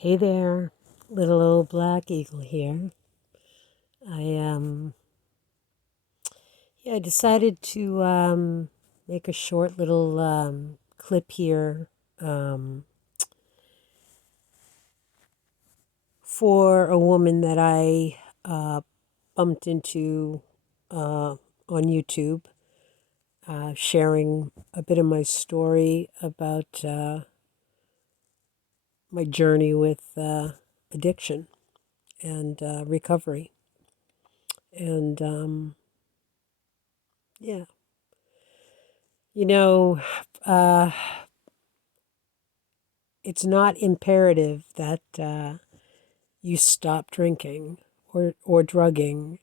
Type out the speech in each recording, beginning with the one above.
Hey there, little old black eagle here. I I decided to make a short little clip here um, for a woman that I bumped into on YouTube, sharing a bit of my story about my journey with addiction and recovery, and yeah. You know, uh, it's not imperative that you stop drinking or drugging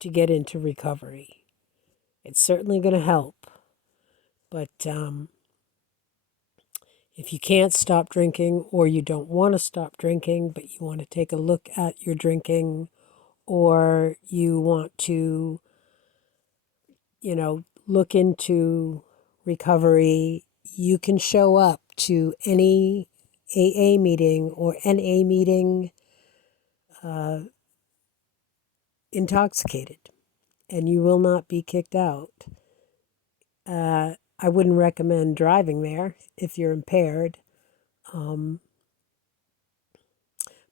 to get into recovery. It's certainly going to help, but if you can't stop drinking or you don't want to stop drinking, but you want to take a look at your drinking or you want to, look into recovery, you can show up to any AA meeting or NA meeting intoxicated, and you will not be kicked out. I wouldn't recommend driving there if you're impaired. Um,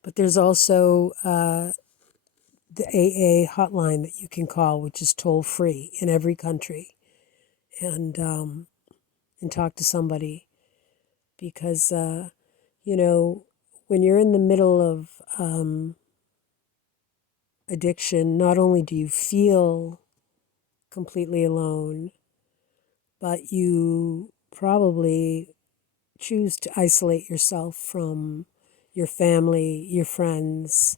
but there's also the AA hotline that you can call, which is toll free in every country, and talk to somebody because you know when you're in the middle of addiction, not only do you feel completely alone, but you probably choose to isolate yourself from your family, your friends,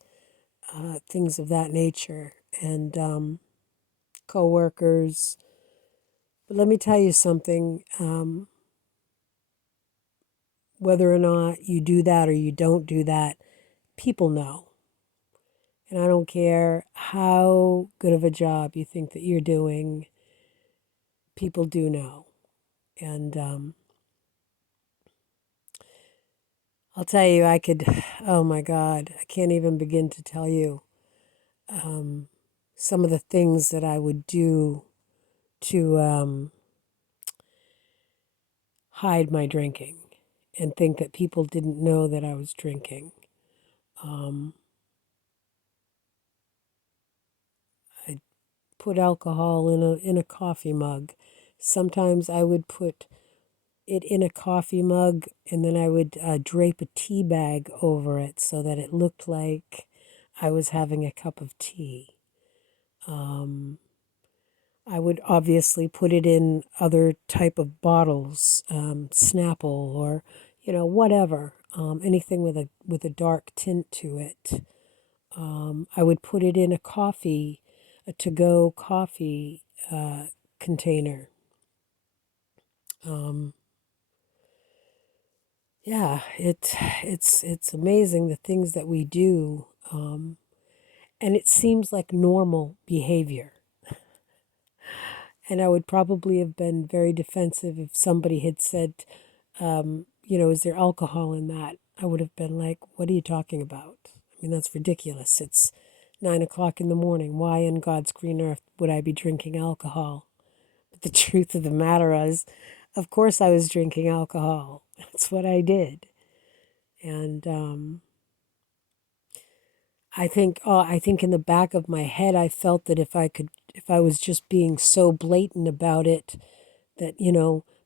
things of that nature, and coworkers. But let me tell you something. Whether or not you do that or you don't do that, people know. And I don't care how good of a job you think that you're doing, people do know. And I'll tell you, oh my God, I can't even begin to tell you some of the things that I would do to hide my drinking and think that people didn't know that I was drinking. Um, I'd put alcohol in a coffee mug. Sometimes I would put it in a coffee mug and then I would drape a tea bag over it so that it looked like I was having a cup of tea. Um, I would obviously put it in other type of bottles, Snapple or whatever, anything with a dark tint to it. I would put it in a to-go coffee container. Um, yeah, it's amazing the things that we do, and it seems like normal behavior. And I would probably have been very defensive if somebody had said, is there alcohol in that? I would have been like, what are you talking about? I mean, that's ridiculous. It's 9 o'clock in the morning. Why in God's green earth would I be drinking alcohol? But the truth of the matter is, of course I was drinking alcohol. That's what I did. And I think in the back of my head, I felt that if I was just being so blatant about it, that,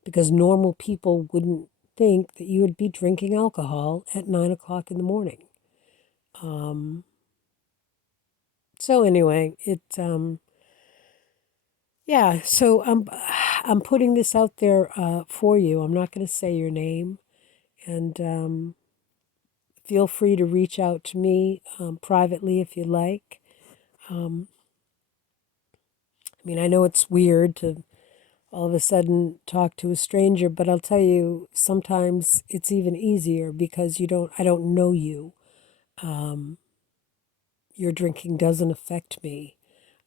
because normal people wouldn't think that you would be drinking alcohol at 9 o'clock in the morning. Um, so anyway, yeah, so I'm putting this out there for you. I'm not going to say your name, and feel free to reach out to me privately if you like. Um, I mean, I know it's weird to all of a sudden talk to a stranger, but I'll tell you, sometimes it's even easier because I don't know you. Um, your drinking doesn't affect me.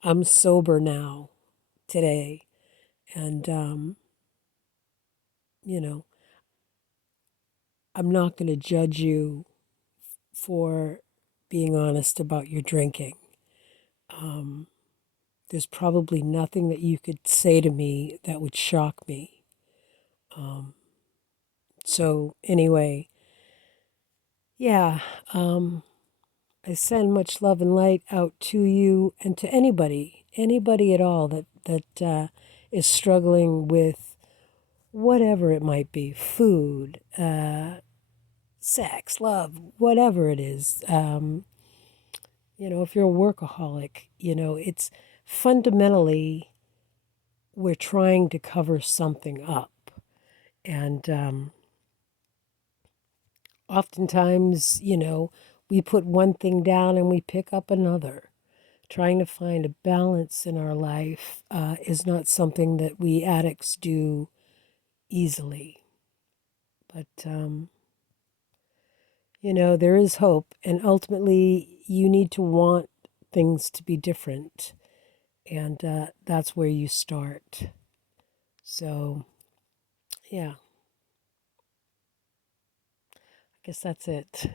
I'm sober now, today, and you know, I'm not going to judge you for being honest about your drinking. Um, there's probably nothing that you could say to me that would shock me. Um, so, anyway, yeah, I send much love and light out to you and to anybody at all that is struggling with whatever it might be, food, sex, love, whatever it is. If you're a workaholic, it's fundamentally we're trying to cover something up. And oftentimes, we put one thing down and we pick up another. Trying to find a balance in our life is not something that we addicts do easily. But, there is hope. And ultimately, you need to want things to be different. And that's where you start. So, yeah, I guess that's it.